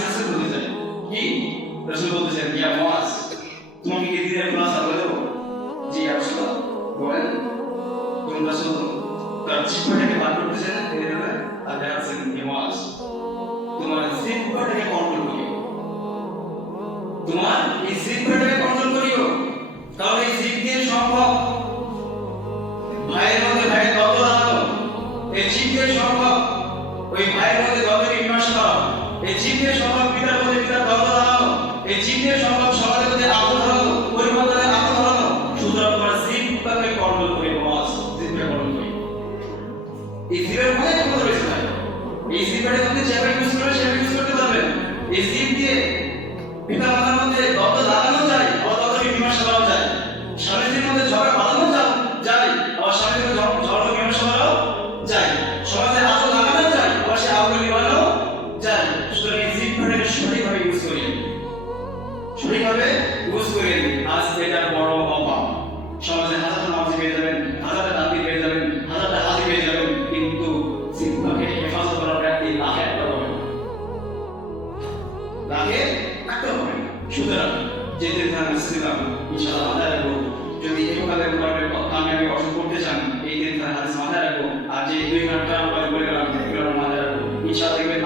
Success হতে চাই। কি রাসূল বলতেছেন, ইয়া মুআজ, তোমাকে কি দিনের খোলাসা বলে দেবো? জি ইয়া রাসূলুল্লাহ, বলেন। কোন রাসূল তার জিহ্বাটাকে বার করতেছেন এইভাবে, আর দেখাচ্ছেন, ইয়া মুআজ, তোমার জিহ্বাটাকে কন্ট্রোল করিও, তোমার এই জিহ্বাটাকে কন্ট্রোল করিও। কারণ এই জিহ্বা দিয়ে সম্ভব ভাইয়ের মধ্যে ভাইয়ের দ্বন্দ্ব লাগানো, এই জিহ্বা দিয়ে সম্ভব ওই ভাইয়ের মধ্যে দ্বন্দ্বকে মীমাংসা করা, এই জিহ্বা দিয়ে সম্ভব পিতার মধ্যে পিতার দ্বন্দ্ব লাগানো, এই জিহ্বা দিয়ে সম্ভব সমাজের মধ্যে আগুন ধরানো, পরিবর্তনের আগুন ধরানো। সুতরাং তোমার জিহ্বাকে কন্ট্রোল করি, মুআজ, জিহ্বাকে কন্ট্রোল করি। এই জিহ্বার মধ্যে কোনো রয়েছে না, এই জিহ্বাটা যদি যেভাবে ইউজ করবে সেভাবে ইউজ করতে পারবেন। এই জিহ্বা দিয়ে পিতা মাতার মধ্যে দ্বন্দ্ব লাগানো যায়, আবার দ্বন্দ্বকে মীমাংসা করা যায়। স্বামী স্ত্রীর মধ্যে ঝগড়া বাঁধানো যায়, আবার স্বামী স্ত্রীর ঝগড়া মীমাংসা করাও যায়। সমাজে আগুন লাগানো যায়, আবার সে আগুন নিভানো যায়। সুতরাং এই জিহ্বাটাকে সঠিকভাবে ইউজ করি, সঠিকভাবে ইউজ করেন। আজ এটা বড় অভাব। সমাজে হাজারটা নামাজি পেয়ে যাবেন, হাজারটা দাবি পেয়ে যাবেন, হাজারটা হাজি পেয়ে যাবেন, কিন্তু জিহ্বাকে হেফাজত করার ব্যক্তি লাখে একটা হবে, লাখে একটা হবে। সুতরাং যে ধ্যান ছিলাম ইনশাআল্লাহ মাথায় রাখবো। যদি এই প্রকারের কামিয়াবি অর্জন করতে চান, এই ধ্যান হাদিস মাথায় রাখবো। আর যে 2 ঘন্টা বলে গেলাম, এগুলো মাথায় রাখবো। ইনশাআল্লাহ দেখবেন